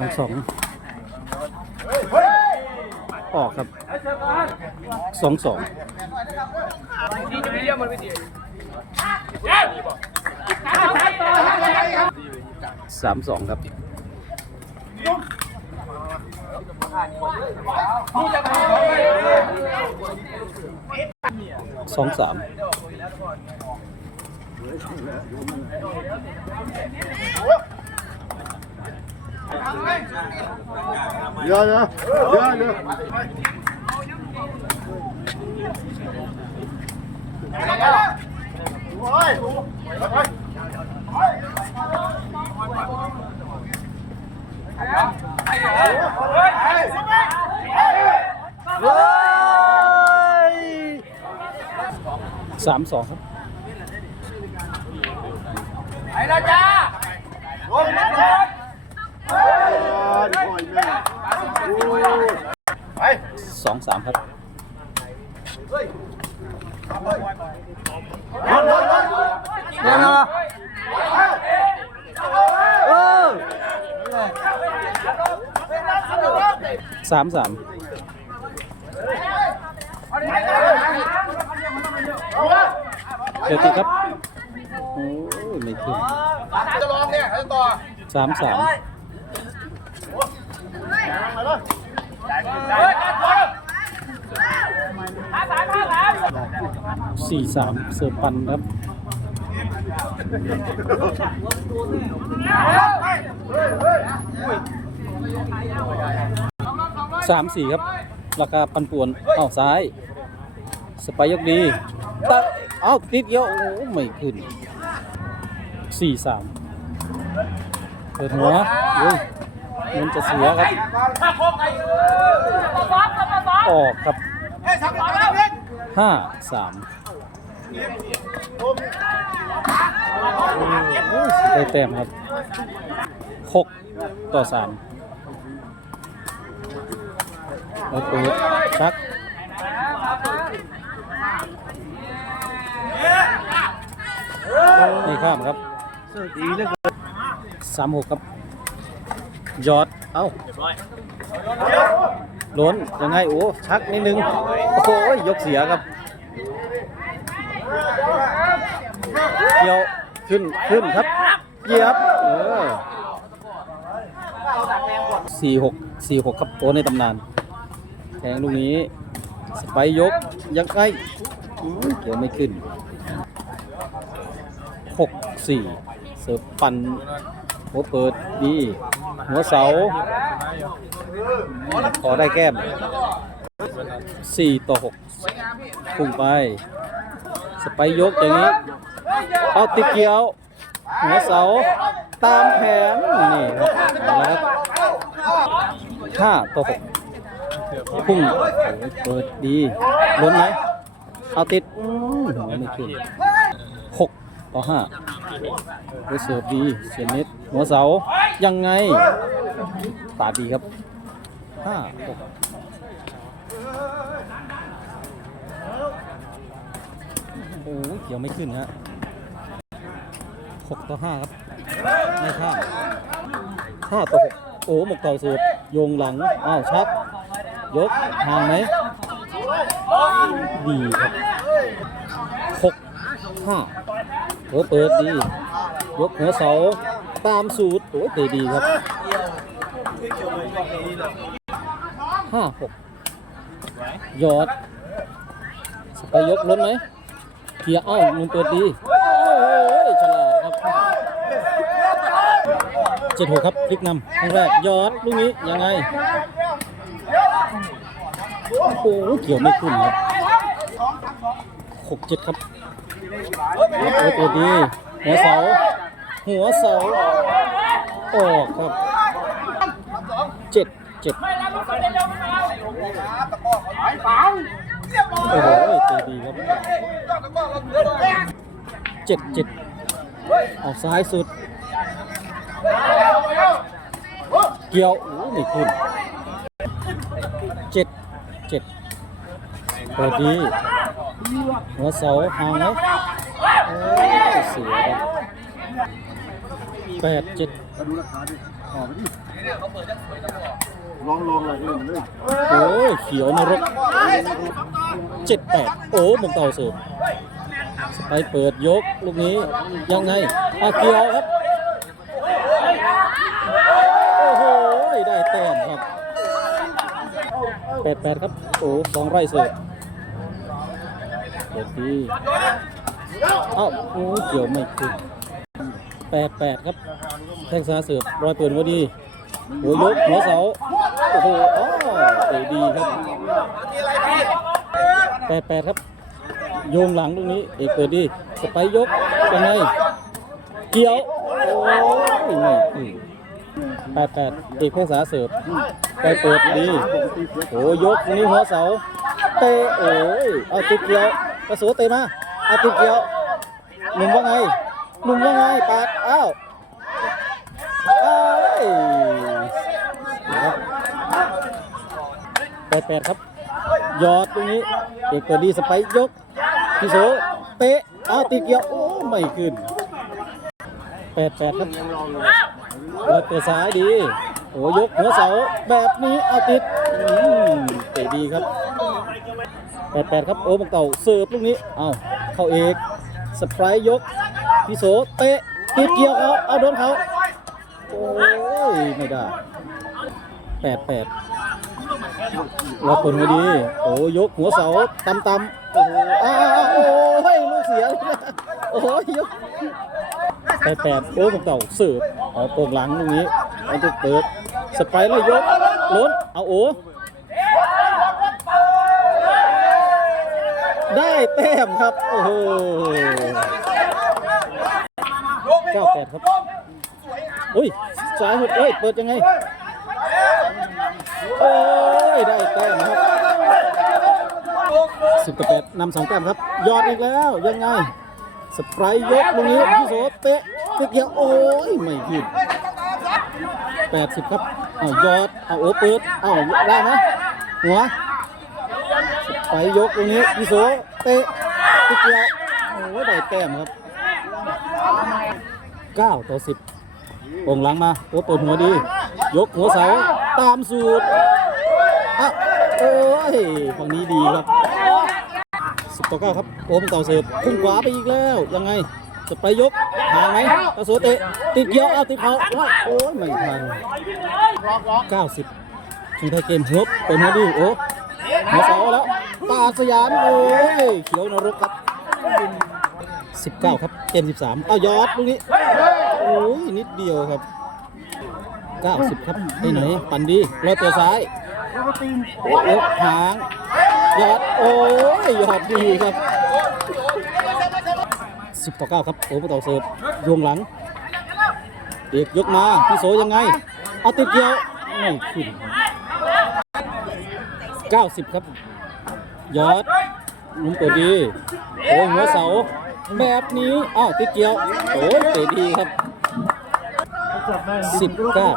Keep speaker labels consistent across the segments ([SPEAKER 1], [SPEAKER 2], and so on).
[SPEAKER 1] สองสองออกครับสองสองสามสองครับสองสาม
[SPEAKER 2] เยอะเยอะเยอะเยอะ
[SPEAKER 1] สามสองครับสองสามครับสามสามเดี๋ยวตีครับ โอ้ยไม่ขึ้น
[SPEAKER 2] จะลองเนี่ยให้ต่อ
[SPEAKER 1] สามสาม สี่สามเสือปันครับสามสี่ครับ ราคาปันป่วนเอ้าซ้าย สไปยกดีตะเอ้าติดเยอะโอ้ไม่ขึ้นสี่สามเปิดหัวเฮ้ยมันจะเสียครับออกครับห้าสาม ได้แต้มครับหกต่อสามแล้วเปิดชักนี่ข้ามครับสามหกครับยอด เอ้าล้นยังไง โอ้ ชักนิดนึง โอ้โหยกเสียครับ เกี่ยวขึ้นขึ้นครับเหยียบเออสี่หกสี่หกครับโอ้ในตำนานแทงลูกนี้สไปยกยังไงเกี่ยวไม่ขึ้นหกสี่เสิร์ฟปั่นหัวเปิดดีหัวเสาขอได้แก้ม4ต่อ6พุ่งไป สไปยกอย่างนี้เอาติดเกียวหัวเสาตามแผนนี่ครับเอาละครับ5ต่อ6พุ่งเปิดดีล้นไหมเอาติดหัวไม่ขึ้น6ต่อ5ไปเสิร์ฟดีเสียเน็ตหัวเสายังไงตาดีครับห้าหก โอ้เกี่ยวไม่ขึ้นฮะหกต่อห้าครับไม่ข้ามห้าต่อหกโอ้หมกต่าเสิร์ฟโยงหลังอ้าวชัก ยกห่างไหมดีครับหกห้าหัวเปิดดี ยกหัวเสาตามสูตรโอ้เตะดีครับห้าหกยอดสไปยกล้นไหม เกียร์อ้ามุมเปิดดี โอ้ยฉลาดครับเจ็ดหกครับพลิกนำครั้งแรกยอดลูกนี้ยังไงโอ้โหเกี่ยวไม่ขึ้นครับหกเจ็ดครับโอ้ตัวดีหัวเสาหัวเสาออกครับเจ็ดเจ็ด โอ้โหตัวดีครับเจ็ดเจ็ดออกซ้ายสุด เกี่ยวโอ้ไม่ขึ้นเจ็ดเจ็ดเปิดดีหัวเสาห่างไหมโอ้ยเสียแปดเจ็ด
[SPEAKER 2] มาดูราคาดิต่อไปดิ ลองลองอะไรอื่นเลย
[SPEAKER 1] โอ้เขียวนรกเจ็ดแปดโอ้มงเต่าเสิร์ฟไปเปิดยกลูกนี้ยังไงอาเกียวครับ โอ้โห ได้แต้มครับแปดแปดครับ โอ้สองไร่เสิร์ฟเด็ดดีอ้าวโอ้เกี่ยวไม่ขึ้นแปดแปดครับ แทงซาเสิร์ฟรอยเปิดพอดีหัวยกหัวเสา โอ้โหอ๋อเตะดีครับแปดแปดครับ โยงหลังตรงนี้เอกเปิดดีสไปยกยังไงเกี่ยวโอ้ยไม่แปดแปดเอกแพทย์สาเสิร์ฟไปเปิดดีโอ้ยกตรงนี้หัวเสาเตะโอ้ยเอาติดเกี่ยวกระสุนเตะมาเอาติดเกี่ยวหนุ่มว่าไงหนุ่มว่าไงปาดอ้าวอ้ยแปดแปดครับยอดตรงนี้เอกเปิดดีสไปร์ยกพี่โสเตะอาตีเกียวโอ้ไม่ขึ้นแปดแปดครับเปิดเปิดซ้ายดีโอ้ยกหัวเสาแบบนี้อาติดเตะดีครับแปดแปดครับโอ้บังเต่าเสิร์ฟลูกนี้เอาเข้าเอกสไปร์ยกพี่โสเตะติดเกียวเขาเอาโดนเขาโอ้ยไม่ได้แปดแปด ว่าคนไม่ดีโอ้ยกหัวเสาตำตำๆโอ้โหอ้าวโอ้ยลูกเสียโอ้ยยกแปดแปดโอ้ผมเต่าสิร์ฟเอาโป่งหลังตรงนี้เอาตัวเปิดสไปร์แล้วยกล้นเอาโอ้ได้แต้มครับ โอ้โหเก้าแปดครับอุ้ยสายหุดเอ้ย เปิดยังไง โอ้ แต้มครับสิบกับแปดนำสองแต้มครับ ยอดอีกแล้วยังไงสไปรยกตรงนี้พี่โสเตะติเกียวโอ้ยไม่ขึ้นแปดสิบครับเอายอดเอาโอเปิดเอาได้ไหมหัวสไปรยกตรงนี้พี่โสเตะติเกียวโอ้ยได้แต้มครับเก้าต่อสิบโป่งหลังมาโอ้เปิดหัวดี ยกหัวเสาตามสูตร โอ้ยฝั่งนี้ดีครับสิบต่อเก้าครับโอ้มเต่าเสิร์ฟขึ้นขวาไปอีกแล้วยังไงจะไปยกห่างไหมกระโสเตะติดเยอะเอาติดเขาโอ้ยไม่ทันเก้าสิบชิงไทยเกมฮุบเปิดหัวดีโอ้หัวเสาแล้วตาสยามโอ้ยเขียวนรกครับสิบเก้าครับเกมสิบสามเอายอดลูกนี้โอ้ยนิดเดียวครับ 90 ครับไปไหน ปันดีรอยตัวซ้าย ยกหางยอดโอ้ยยอดดีครับ10ต่อ9ครับโอ้ประตูเสิร์ฟโยงหลัง เด็กยกมาพี่โสยังไง เอาติดเกี่ยวไม่ขึ้น90ครับ ยอดนุ่มตัวดีโอ้หัวเสาแบบนี้อ้าวติดเกี่ยวโอ้ยเตะดีครับสิบเก้า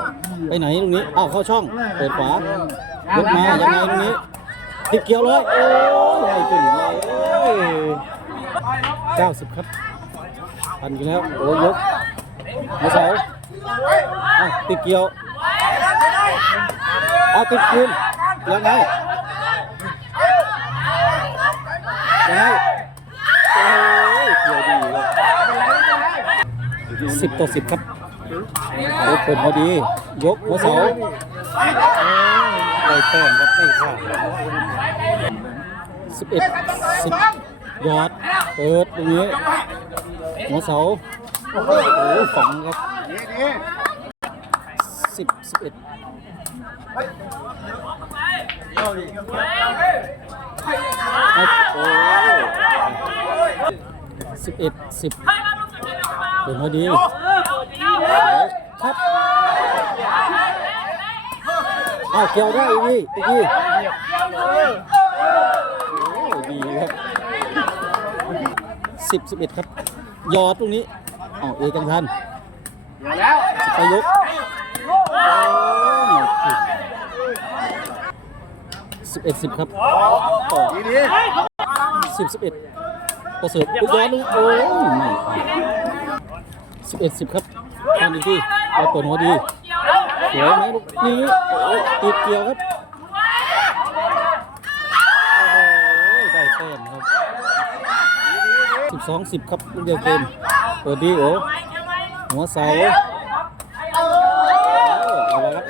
[SPEAKER 1] ไปไหนตรงนี้อ้าวเข้าช่องเปิดขวา ยกมายังไงตรงนี้ติดเกี่ยวเลยโอ้ยไม่ขึ้นเลยเก้าสิบครับพันกันแล้วโอ้ยยกหัวเสาอ้าวติดเกี่ยวเอาติดคืนยังไงยังไงโอ้ยเกี่ยวดีเลยสิบต่อสิบครับยกเป็นพอดี ยกหัวเสา ได้แต้มครับไม่พลาดสิบเอ็ดสิบยอดเปิดตรงนี้หัวเสาโอ้โหฝังครับสิบสิบเอ็ดโอ้สิบเอ็ดสิบเป็นพอดีครับ อ้าวเกี่ยวได้อีกนี่อีกทีโอ้ดีครับสิบสิบเอ็ดครับยอดตรงนี้อ้าวเอกันทันไปยกสิบเอ็ดสิบครับต่อสิบสิบเอ็ดประเสริฐย้อนนึงโอ้ยสิบเอ็ดสิบครับตอนนี้ที่เราเปิดหัวดีสวยไหมลูกนี้ ติดเกี่ยวครับโอ้โหได้แต้มครับสิบสองสิบครับลูกเดียวเกมเปิดดีโอหัวเสาโอ้เอาละครับ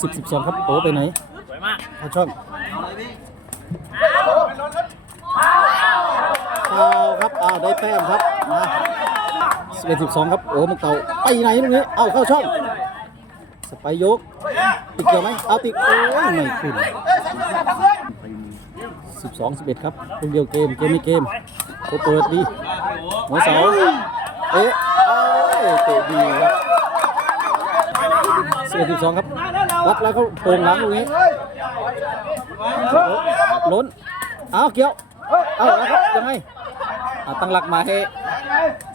[SPEAKER 1] สิบสิบสองครับโอ้ไปไหนเข้าช่องเอาครับอ้าได้แต้มครับมาสิบเอ็ดสิบสองครับโอ้มันเต่าไปไหนลูกนี้เอาเข้าช่อง ไปยกติดเกี่ยวไหมเอาติดโอ้ยไม่ขึ้นสิบสองสิบเอ็ดครับลูกเดียวเกมเกมไม่เกมโคเปิดดีหัวเสาเอ๊ะเตะดีครับสิบเอ็ดสิบสองครับวัดแล้วเขาโป่งหลังตรงนี้ล้นเอาเกี่ยวเอาแล้วครับยังไงตั้งหลักมาให้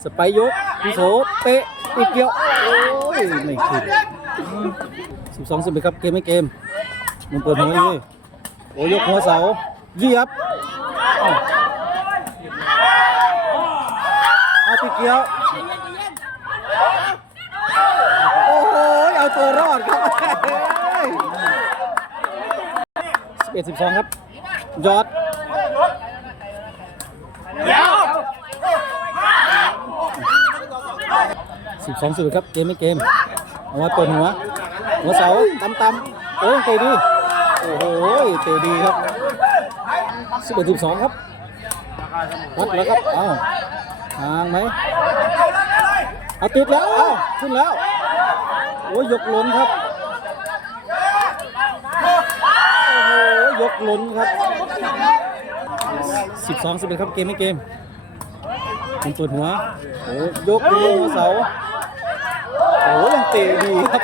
[SPEAKER 1] สไปยกพิโสเตะติดเกี่ยวโอ้ยไม่ขึ้น สิบสองสิบเอ็ดครับเกมไม่เกมมันเปิดหัวเลยโอ้ยกหัวเสาเหยียบเอ้าเอาติดเกี่ยวโอ้โหเอาตัวรอดครับสิบเอ็ดสิบสองครับยอดสิบสองสิบครับเกมไม่เกม เอาไว้เปิดหัวหัวเสาตำตำโอ้ยเตะดีโอ้โหเตะดีครับสิบเอ็ดสิบสองครับวัดแล้วครับเอาห่างไหมเอาติดแล้วเอาขึ้นแล้วโอ้ยยกล้นครับโอ้โหยกล้นครับสิบสองสิบเอ็ดครับเกมไม่เกมมันเปิดหัวโอ้ยกลงหัวเสาโอ้ย เตะดีครับ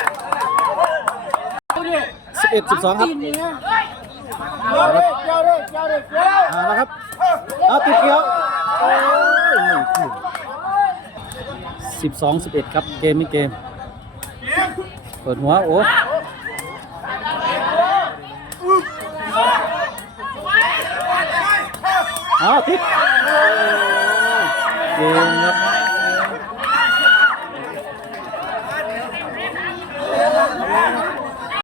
[SPEAKER 1] สิบเอ็ดสิบสองครับเอาละครับเอาติดเกี่ยวโอ้ยไม่ขึ้นสิบสองสิบเอ็ดครับเกมไม่เกม เปิดหัวโอ้เอาติดโอ้ยเกมครับ